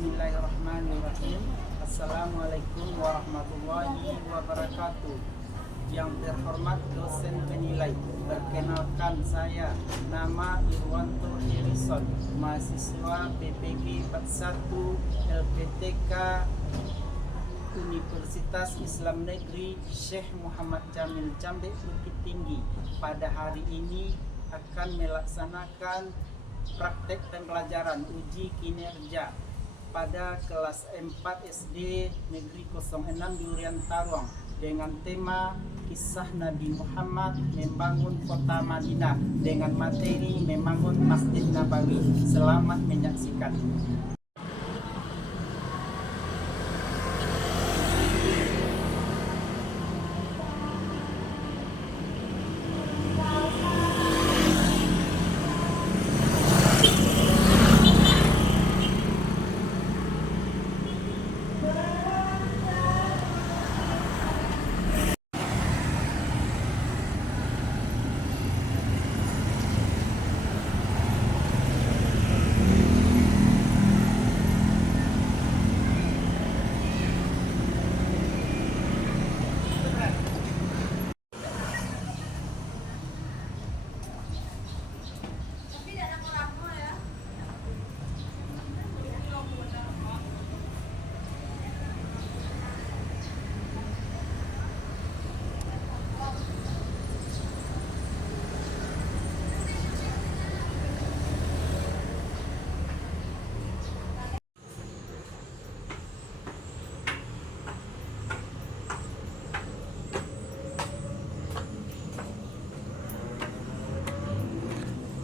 Bismillahirrahmanirrahim. Assalamualaikum warahmatullahi wabarakatuh. Yang terhormat dosen penilai, perkenalkan saya nama Irwanto Harrison, mahasiswa PPG 41 LPTK Universitas Islam Negeri Syekh Muhammad Jamil Camde Bukit Tinggi. Pada hari ini akan melaksanakan praktek pembelajaran uji kinerja pada kelas 4 SD Negeri 06 Durian Tarong dengan tema kisah Nabi Muhammad membangun kota Madinah dengan materi membangun Masjid Nabawi. Selamat menyaksikan.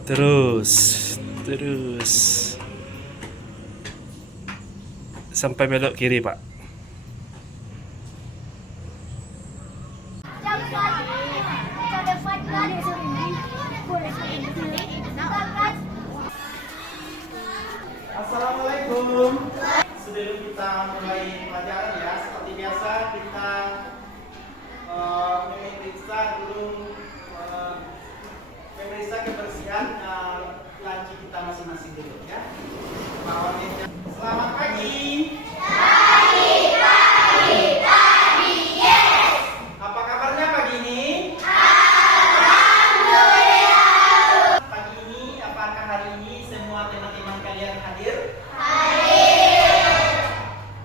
Terus sampai belok kiri, Pak. Assalamualaikum. Sebelum kita mulai pelajaran ya, seperti biasa kita memeriksa dulu memeriksa kebersihan laci kita masing-masing dulu ya. Selamat pagi. Pagi, yes. Apa kabarnya pagi ini? Alhamdulillah. Pagi ini, apakah hari ini semua teman-teman kalian hadir?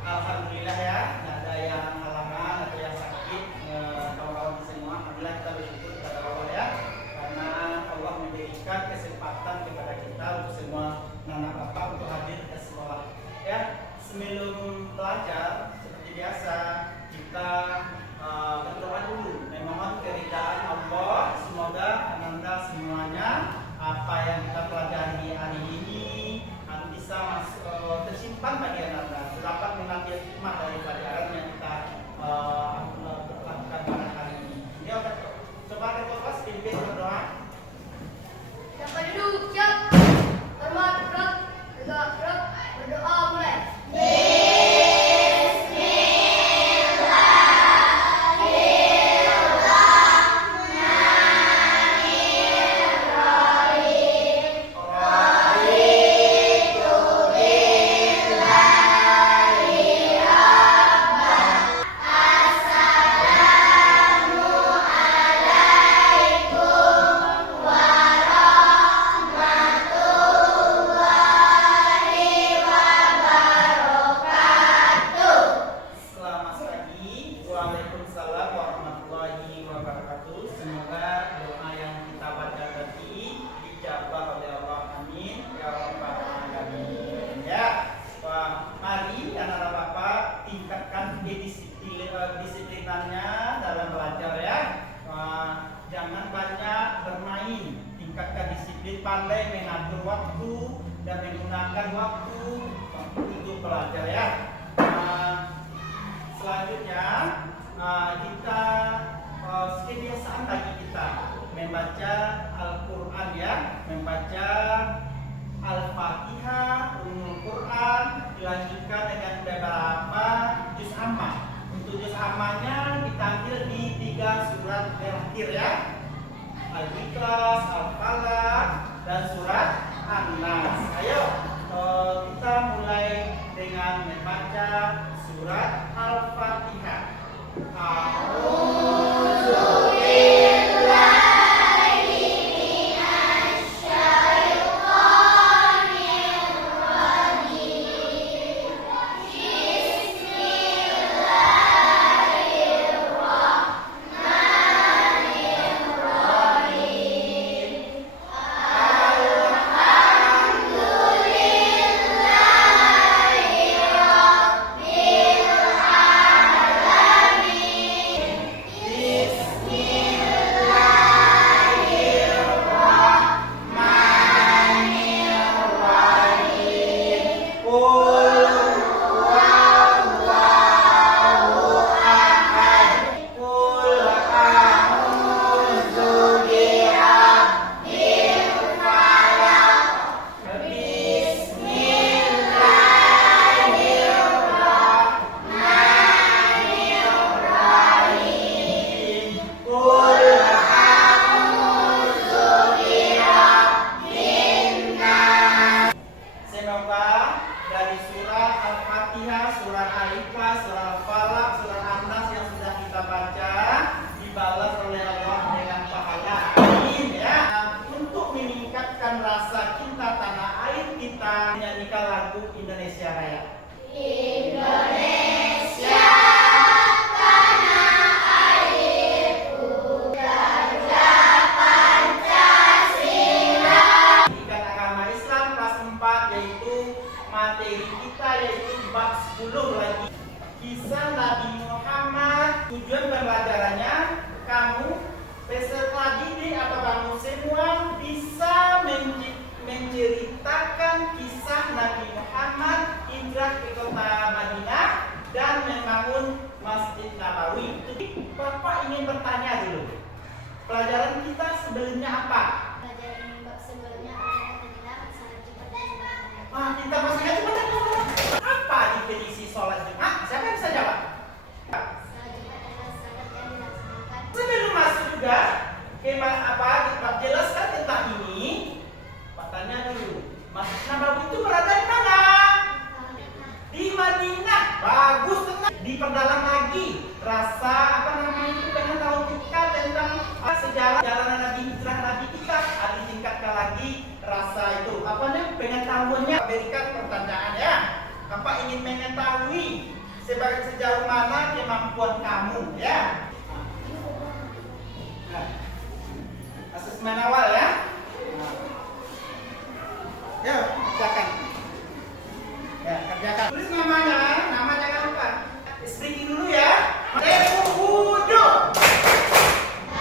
Alhamdulillah ya, tidak ada yang halangan atau yang sakit, kawan-kawan semua. Alhamdulillah kita bersyukur kepada Allah ya, karena Allah memberikan kesempatan kepada kita untuk semua anak bapak untuk hadir ke sekolah ya. Sebelum belajar seperti biasa kita berdoa dulu, memohon keridhaan Allah. Semoga anda semuanya apa yang kita pelajari hari ini bisa tersimpan bagi anda, dapat mengambil hikmah dari pelajaran yang kita lakukan pada hari ini. Ya, coba kita kelas pimpin berdoa. Siapa duduk, siap. Hormat, gerak, tegak, gerak, berdoa mulai. Selamat pagi. Waalaikumsalam warahmatullahi wabarakatuh. Semoga doa yang kita baca tadi dijabah oleh Allah. Amin ya rabbal alamin. Ya. Wah, mari anak-anak Bapak tingkatkan disiplinannya dalam belajar ya. Jangan banyak bermain. Tingkatkan disiplin, pandai mengatur waktu dan menggunakan waktu untuk belajar ya. Selanjutnya kita kebiasaan bagi kita membaca Al-Quran ya, membaca Al-Fatihah, Ummul Quran, dilanjutkan dengan beberapa juz ammah. Untuk juz ammahnya ditampil di 3 surat terakhir ya, Al-Ikhlas, Al-Falaq, dan surat An-Nas. Ayo kita mulai dengan Qul huwallahu ahad. Qul a'udzu birabbil falaq. Bismillahirrahmanirrahim. Qul a'udzu birabbin nas. Semoga dari surat Al-Fatihah, surat Al-Ikhlas, surat Al-Falaq, surat An-Nas yang sudah kita baca dibalas oleh Allah dengan pahala. Amin ya. Untuk meningkatkan rasa cinta tanah air kita, menyanyikan lagu Indonesia Raya. Indonesia tanah airku, gajah Pancasila. Pendidikan agama Islam kelas 4 yaitu materi kita yaitu bab 10 lagi. Kisah Nabi Muhammad. Tujuan pembelajarannya kamu peserta didik atau kamu semua bisa menceritakan kisah Nabi Muhammad hijrah ke kota Madinah dan membangun Masjid Nabawi. Jadi Bapak ingin bertanya dulu, pelajaran kita sebelumnya apa? Pelajaran bab sebelumnya adalah tentang salat Jumat dan sebagainya. Wah, kita masih ingat Jumat. Apa definisi sholat Jumat? Siapa yang bisa jawab? Salat Jumat adalah salat yang dilaksanakan Sebelum masuk juga ke jelaskan tentang ini. Pak tanya dulu, Masjid Nabawi itu berada di mana? Di Madinah. Bagus, tenang. Diperdalam lagi rasa pengen tahu kita tentang sejarah perjalanan Nabi hijrah Nabi kita. Ditingkatkan lagi rasa itu pengen tahunya. Berikan pertanyaan ya. Bapak ingin mengetahui sebagai sejauh mana kemampuan kamu ya. Nah, asesmen awal ya. Ya, kerjakan. Ya, kerjakan. Tulis namanya, nama jangan lupa. Speaking dulu ya. Wudhu.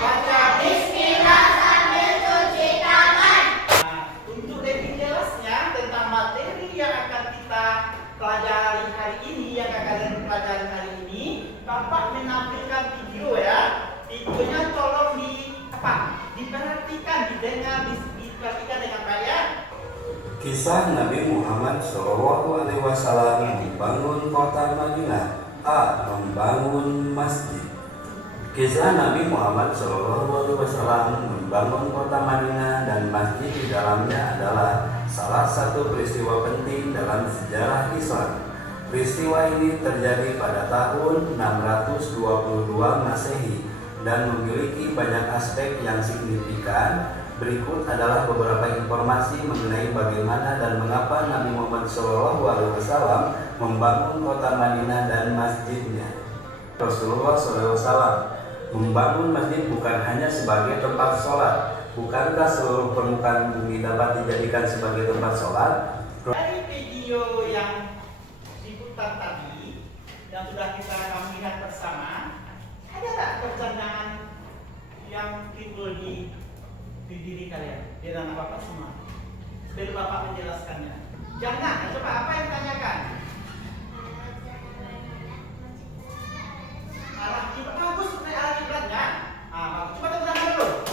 Baca bismillah sambil cuci tangan. Nah, untuk lebih jelasnya tentang materi yang akan kita pelajari hari ini, yang akan kalian pelajari hari ini, Bapak menampilkan video ya. Videonya tolong diperhatikan, didengar, diperhatikan dengan baik ya. Kisah Nabi Muhammad SAW membangun kota Madinah. A. Membangun masjid. Kisah Nabi Muhammad SAW membangun kota Madinah dan masjid di dalamnya adalah salah satu peristiwa penting dalam sejarah Islam. Peristiwa ini terjadi pada tahun 622 Masehi dan memiliki banyak aspek yang signifikan. Berikut adalah beberapa informasi mengenai bagaimana dan mengapa Nabi Muhammad SAW membangun kota Madinah dan masjidnya. Rasulullah SAW membangun masjid bukan hanya sebagai tempat sholat. Bukankah seluruh permukaan bumi dapat dijadikan sebagai tempat sholat? Dari video yang diputar tadi, yang sudah kita lihat bersama, ada tak pertanyaan yang timbul di diri kalian, di dalam Bapak semua? Sebelum Bapak menjelaskannya, jangan. Coba apa yang tanyakan? Arah kiblat. Bagus, arah kiblatnya. Bagus. Coba tepuk tangan dulu.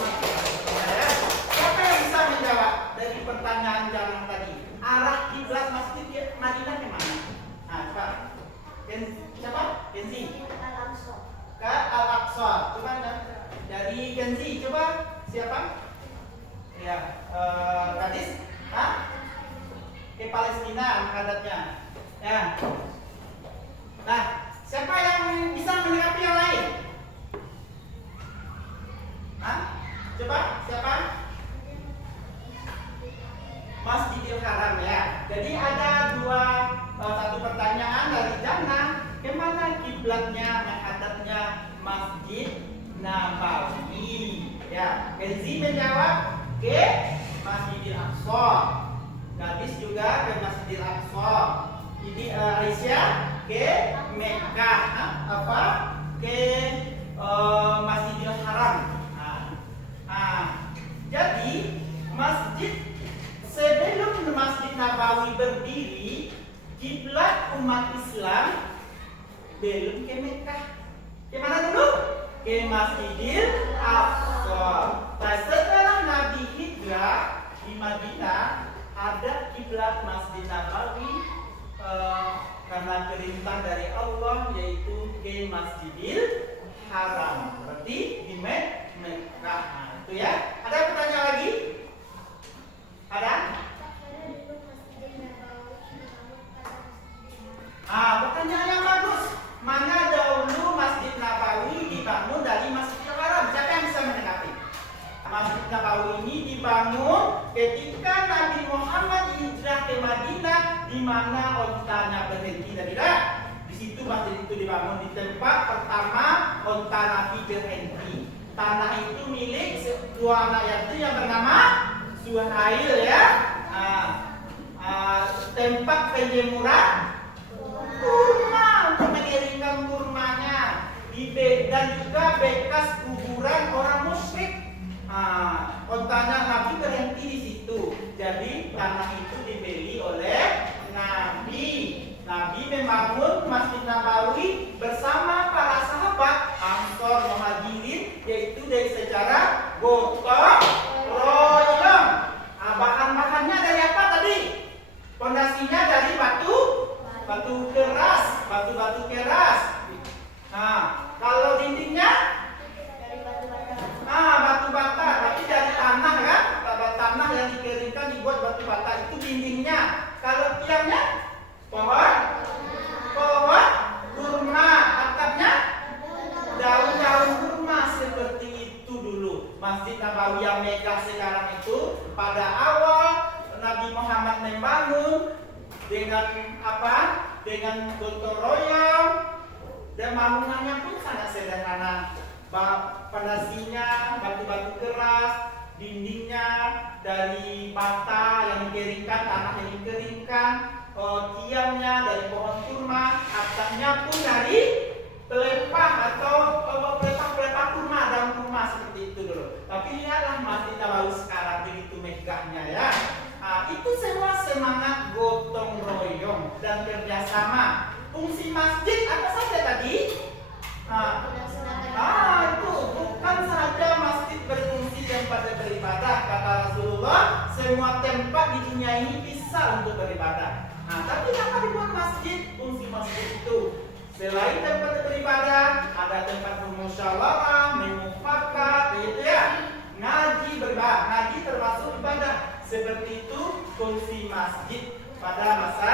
Ya. Siapa yang bisa menjawab dari pertanyaan jangan tadi? Arah kiblat Masjid Madinah ke mana? Coba. Siapa? Kenzi. Ke Al-Aqsa. Coba dari Kenzi. Coba siapa? Ya, gadis, ke Palestina menghadapnya. Ya. Nah, siapa yang bisa menyikapi yang lain? Coba siapa? Masjidil Haram ya. Jadi ada satu pertanyaan dari Jannah, kemana kiblatnya menghadapnya Masjid Nabawi? Ya, Kenzi menjawab ke Masjidil Aqsa. Gadis juga ke Masjidil Aqsa. Ini Aisyah ke Mekah. Ke Masjidil Haram. Jadi masjid sebelum Masjid Nabawi berdiri kiblat umat Islam belum ke Mekah. Kemana dulu? Ke Masjidil Aqsa. Nah, setelah Nabi hijrah di Madinah, ada kiblat Masjid Nabawi karena perintah dari Allah, yaitu ke Masjidil Haram. Berarti di Mekah. Nah, itu ya. Ada pertanyaan lagi? Ada? Pertanyaan yang bagus. Mana dahulu Masjid Nabawi dibangun dari Masjidil Haram? Siapa yang bisa menanggapi? Masjid Nabawi ini dibangun ketika Nabi Muhammad hijrah ke Madinah, di mana ontanya berhenti. Tidak? Di situ masjid itu dibangun, di tempat pertama onta Nabi berhenti. Tanah itu milik dua anak yatim yang bernama Suhail ya. Tempat penjemuran kurma untuk mengiringkan kurmanya, dan juga bekas kuburan orang musyrik. Ontanya Nabi berhenti di situ. Jadi tanah itu dibeli oleh Nabi. Nabi membangun Masjid Nabawi bersama para sahabat Ansor Muhajirin, yaitu dari secara gotong royong. Bahan-bahannya dari apa tadi? Pondasinya dari batu keras, batu-batu keras. Kalau dindingnya Dari batu bata. batu bata, tapi dari tanah kan? Tanah yang dikeringkan dibuat batu bata, itu dindingnya. Kalau tiangnya pohon kurma, atapnya daun-daun kurma. Seperti itu dulu Masjid Nabawi yang megah sekarang itu. Pada awal Nabi Muhammad membangun dengan apa? Dengan gotong royong, dan bangunannya pun sangat sederhana. Pondasinya batu-batu keras, dindingnya dari bata yang dikeringkan, tanah yang dikeringkan, tiangnya dari pohon kurma, atapnya pun dari pelepah atau pelepah kurma, daun kurma, seperti itu dulu. Tapi lihatlah Masjid Nabawi sekarang begitu megahnya ya. Itu semua semangat gotong royong dan kerjasama. Fungsi masjid apa saja tadi? Itu bukan saja masjid berfungsi tempat beribadah. Kata Rasulullah, semua tempat di dunia ini bisa untuk beribadah. Tapi apa dibuat masjid? Fungsi masjid itu selain tempat beribadah, ada tempat bermusyawarah, memufakat, gitu ya. Ngaji beribadah, ngaji termasuk ibadah. Seperti itu fungsi masjid pada masa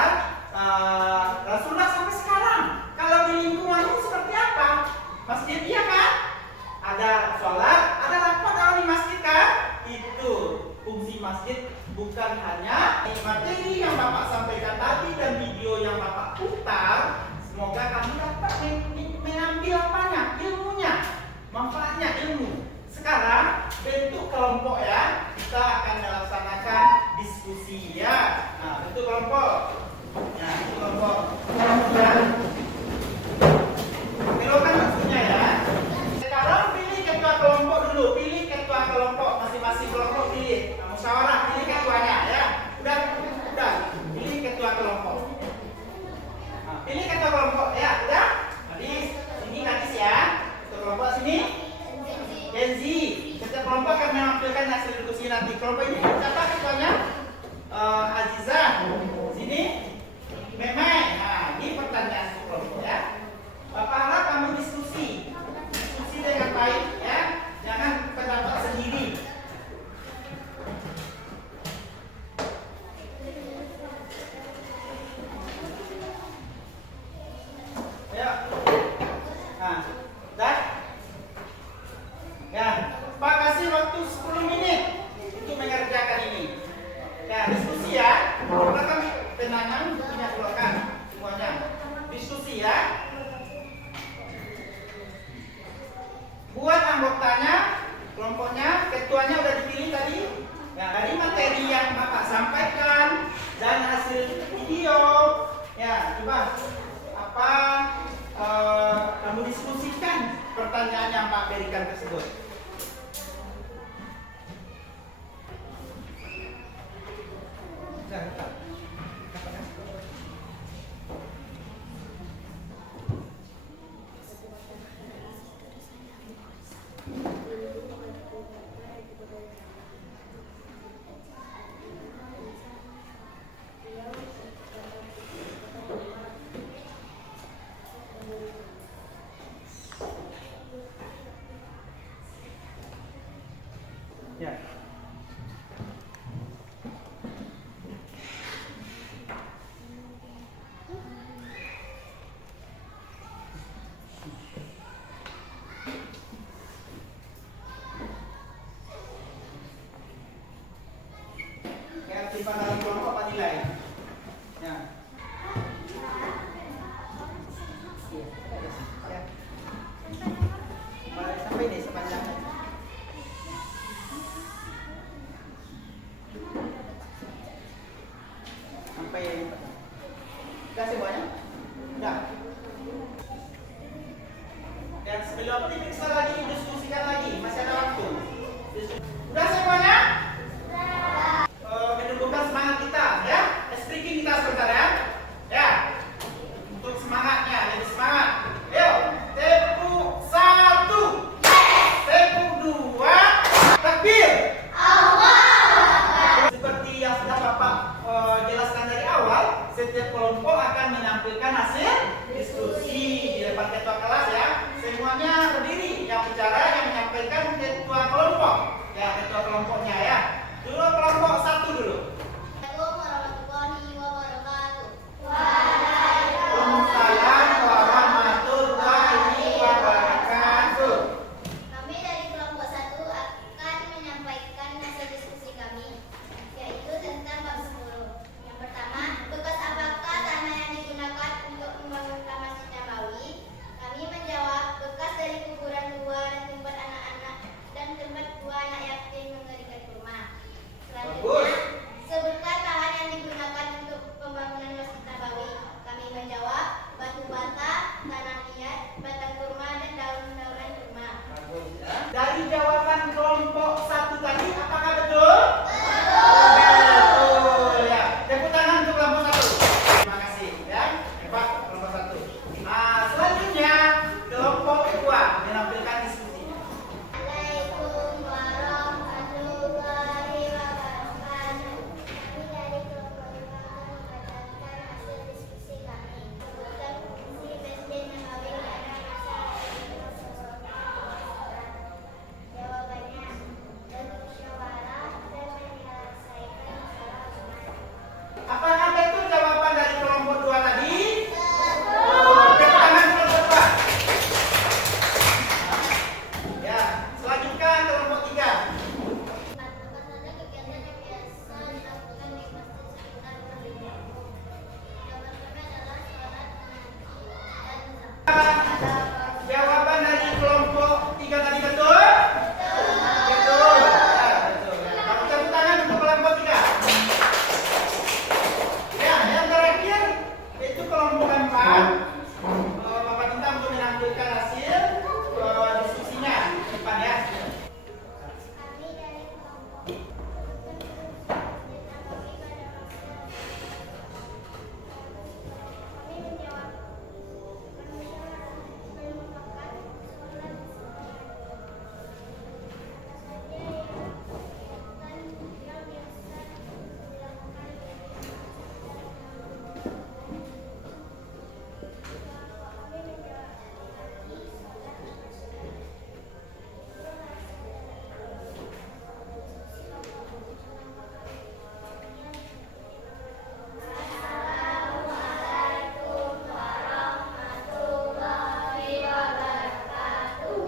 Rasulullah sampai sekarang. Kalau di lingkunganmu seperti apa? Masjid iya kan? Ada sholat, ada rapat kalau di masjid kan? Itu fungsi masjid. Bukan hanya materi yang Bapak sampaikan tadi dan video yang Bapak putar. Semoga kamu dapat mengambil apanya? Ilmunya, manfaatnya ilmu. Sekarang bentuk kelompok ya. Kita akan melaksanakan diskusi ya. Bentuk kelompok. Bentuk kelompok. Kelompok maksudnya ya. Sekarang pilih ketua kelompok dulu. Pilih ketua kelompok, masing-masing kelompok pilih. Musyawarah, pilih ketuanya ya. Udah. Pilih ketua kelompok. Pilih ketua kelompok ya. Udah. Sini gadis ya. Ketua kelompok sini. Kenzi. Ketua kelompok akan menampilkan hasil diskusi nanti. Kelompok ini siapa ketuanya? Azizah. Sini. Memeh. Ini pertanyaan kelompok ya. Bapak harap kamu diskusi dengan baik ya. Jangan pendapat sendiri. Ayo. Dah. Ya, Pak kasih waktu 10 menit untuk mengerjakan ini. Ya, diskusi ya. Silakan penangan punya keluarkan semuanya. Diskusi ya. Buat anggotanya, kelompoknya, ketuanya udah dipilih tadi. Ya, dari materi yang Bapak sampaikan dan hasil video, ya coba apa kamu diskusikan pertanyaan yang Pak berikan tersebut. Udah semuanya? Udah. Dan sebelum diperiksa lagi, diskusikan lagi, masih ada waktu. Udah semuanya? Menumbuhkan semangat kita, ya. Speaking kita sebentar ya. Ya. Untuk semangatnya, lebih semangat. Ayo, tepuk 1, tepuk 2, takbir. Seperti yang sudah Bapak jelaskan dari awal, setiap kelompok akan menampilkan hasil diskusi di depan ketua kelas ya. Semuanya berdiri, yang bicara, yang menyampaikan ketua kelompok. Ya, ketua kelompoknya ya. Dulu kelompok 1 dulu. Waalaikumsalam warahmatullahi wabarakatuh. Kami dari kelompok 1 akan menyampaikan hasil diskusi kami, yaitu tentang bab 10. Yang pertama, bekas apakah tanah yang digunakan untuk membangun Masjid Nabawi? Kami menjawab, bekas dari kuburan tua dan tempat anak-anak dan tempat tua anak yatim mengerikan rumah. Selanjutnya, sebutkan bahan yang digunakan untuk pembangunan Masjid Nabawi. Kami menjawab, batu bata, tanah liat, batang kurma dan daun-daunan kurma. Dari jawaban kelompok 1 tadi, apakah betul? Betul ya. Tepuk tangan untuk kelompok 1. Terima kasih ya. Hebat kelompok 1. Nah, selanjutnya kelompok 2 menampilkan diskusinya. Assalamualaikum warahmatullahi wabarakatuh. Kami dari kelompok 5 membacakan hasil diskusi kami. Sebutkan fungsi Masjid Nabawi pada masa Rasulullah. Jawabannya, bermusyawarah dan menyelesaikan masalah umat. Apakah betul jawaban dari kelompok 2 tadi? Tepuk tangan kelompok 2. Ya, selanjutnya kelompok 3. Apa saja kegiatan yang biasa dilakukan di masjid sekitar berlibur? Jawaban kami adalah sholat, mengaji, dan zakat. Jawaban dari kelompok 3 tadi betul? Betul. Ya, betul. Tepuk tangan untuk kelompok 3. Ya, yang terakhir itu kelompok 4. Bapak minta untuk menampilkan hasil diskusinya di depan ya. Kami dari kelompok Masjid Nabawi pada masa kami menjawab, bermusyawarah, merupakan sholat apa saja kegiatan yang biasa dilakukan di masjid kami menjawab, mengaji, sholat, bersedekah.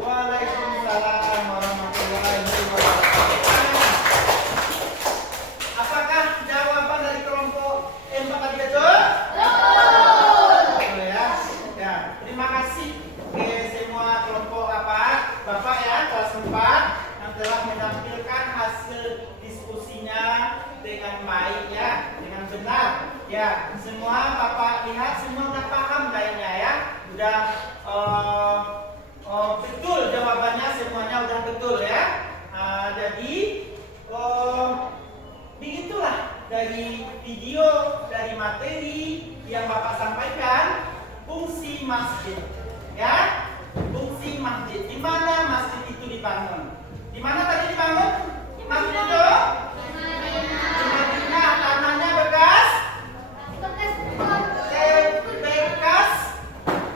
Waalaikumsalam warahmatullahi wabarakatuh. Apakah jawaban dari kelompok 4 tadi betul? Betul ya. Ya, terima kasih ke semua kelompok Bapak ya kelas 4 yang telah menampilkan hasil diskusinya dengan baik ya, dengan benar. Ya, semua Bapak lihat semua udah paham kayaknya ya. Udah betul jawabannya, semuanya udah betul ya. Jadi begitulah dari video, dari materi yang Bapak sampaikan, fungsi masjid ya. Fungsi masjid, di mana masjid itu dibangun? Di mana tadi dibangun masjid itu? Di Madinah. Tanahnya bekas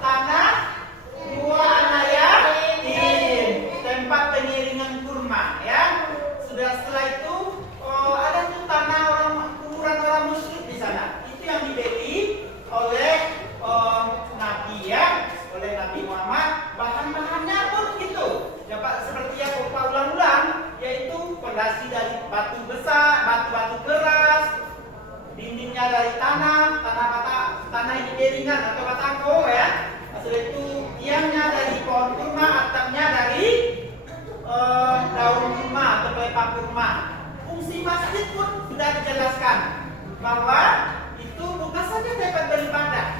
tanah dua anak yatim, tempat pengiringan kurma ya. Sudah setelah itu ada tuh tanah kuburan orang musyrik di sana. Itu yang dibeli oleh Nabi ya, oleh Nabi Muhammad. Bahan-bahannya pun gitu. Ya Pak, seperti yang Bapak ulang-ulang, yaitu fondasi dari batu besar, batu-batu keras, dindingnya dari tanah ini beringan atau batako ya. Setelah itu tiangnya dari pohon kurma, atapnya dari daun kurma atau pelepah kurma. Fungsi masjid pun sudah dijelaskan bahwa itu bukan saja tempat beribadah,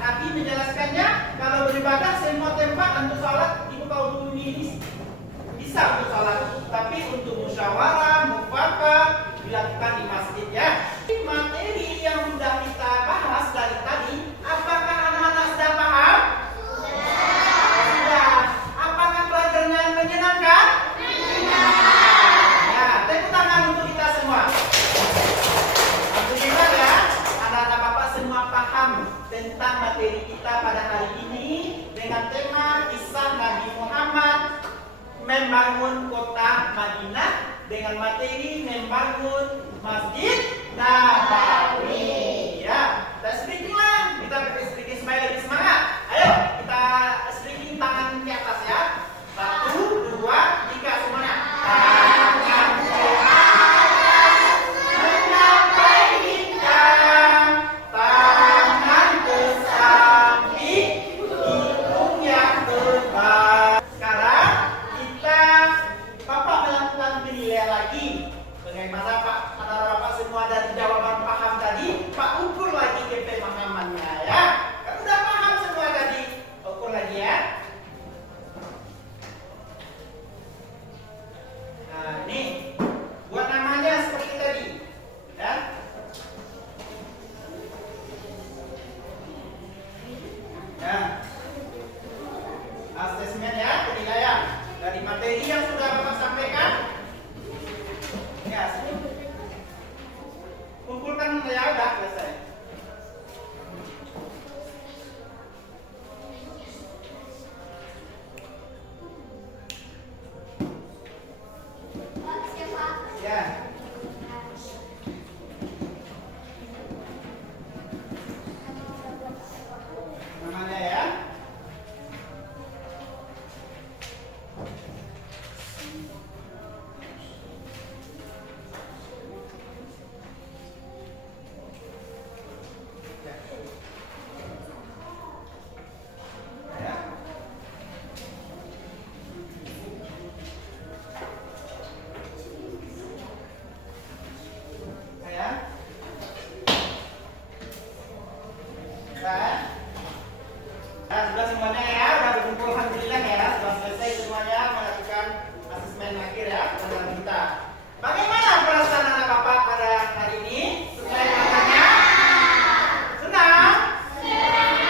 tentang materi kita pada hari ini dengan tema kisah Nabi Muhammad membangun kota Madinah dengan materi membangun Masjid Nabawi. Ya, kita speaking lah. Kita speaking supaya lebih semangat. Ayo, kita speaking tangan ke atas ya. 1, 2, 3 semuanya. Tangan ke atas mencapai bintang, tangan ke samping, hidung yang tebal. Sekarang kita Bapak melakukan penilaian lagi. Bagaimana Pak? Antara Bapak semua dari jawaban paham tadi, Pak ukur lagi ke pemahamannya ya. Kan udah paham semua tadi, ukur lagi ya. Nah, nih buat namanya seperti tadi, ya. Ya. Asesmen ya, penilaian dari materi yang sudah Bapak sampaikan. Ya, kumpulkan ya, udah selesai. Pak, siapa? Ya. Namanya ya. Ya. Ya. Nah, sudah semuanya ya, sudah berkumpul alhamdulillah ya, sudah selesai semuanya melakukan asesmen akhir ya dengan kita. Bagaimana perasaan anak Bapak pada hari ini? Sesuai katanya? Senang?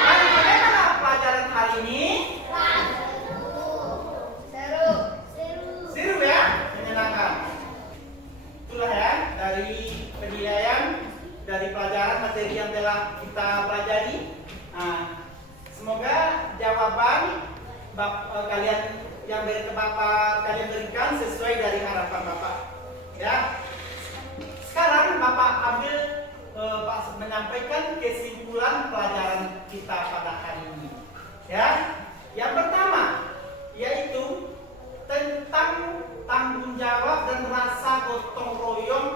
Lalu bagaimana pelajaran hari ini? Seru. Seru ya, menyenangkan. Itulah ya dari penilaian dari pelajaran materi yang telah kita pelajari. Nah, semoga jawaban kalian yang dari Bapak kalian berikan sesuai dari harapan Bapak. Ya. Sekarang Bapak ambil menyampaikan kesimpulan pelajaran kita pada hari ini. Ya. Yang pertama yaitu tentang tanggung jawab dan rasa gotong royong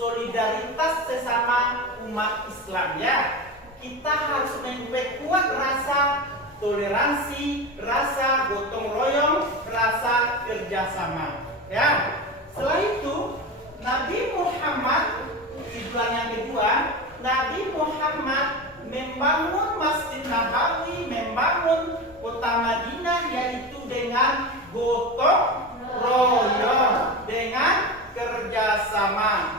solidaritas sesama umat Islam ya. Kita harus memperkuat rasa toleransi, rasa gotong royong, rasa kerjasama. Ya. Setelah itu Nabi Muhammad tujuan yang kedua, Nabi Muhammad membangun Masjid Nabawi, membangun kota Madinah yaitu dengan gotong royong, dengan kerjasama.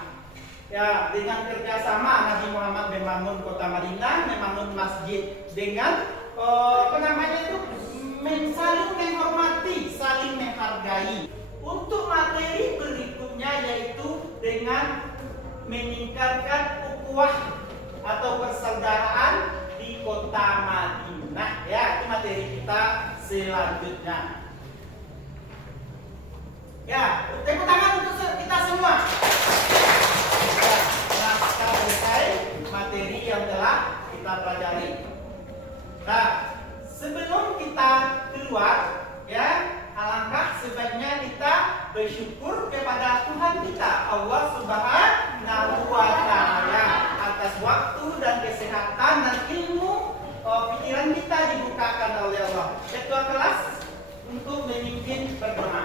Ya, dengan kerjasama Nabi Muhammad membangun kota Madinah, membangun masjid dengan saling menghormati, saling menghargai. Untuk materi berikutnya yaitu dengan meningkatkan ukhuwah atau persaudaraan di kota Madinah. Ya, itu materi kita selanjutnya. Ya, tepuk tangan untuk kita semua. Ya, telah kita selesai materi yang telah kita pelajari. Nah, sebelum kita keluar, ya, alangkah sebaiknya kita bersyukur kepada Tuhan kita, Allah Subhanahu wa Ta'ala, atas waktu dan kesehatan dan ilmu pikiran kita dibukakan oleh Allah. Ketua kelas untuk memimpin berdoa.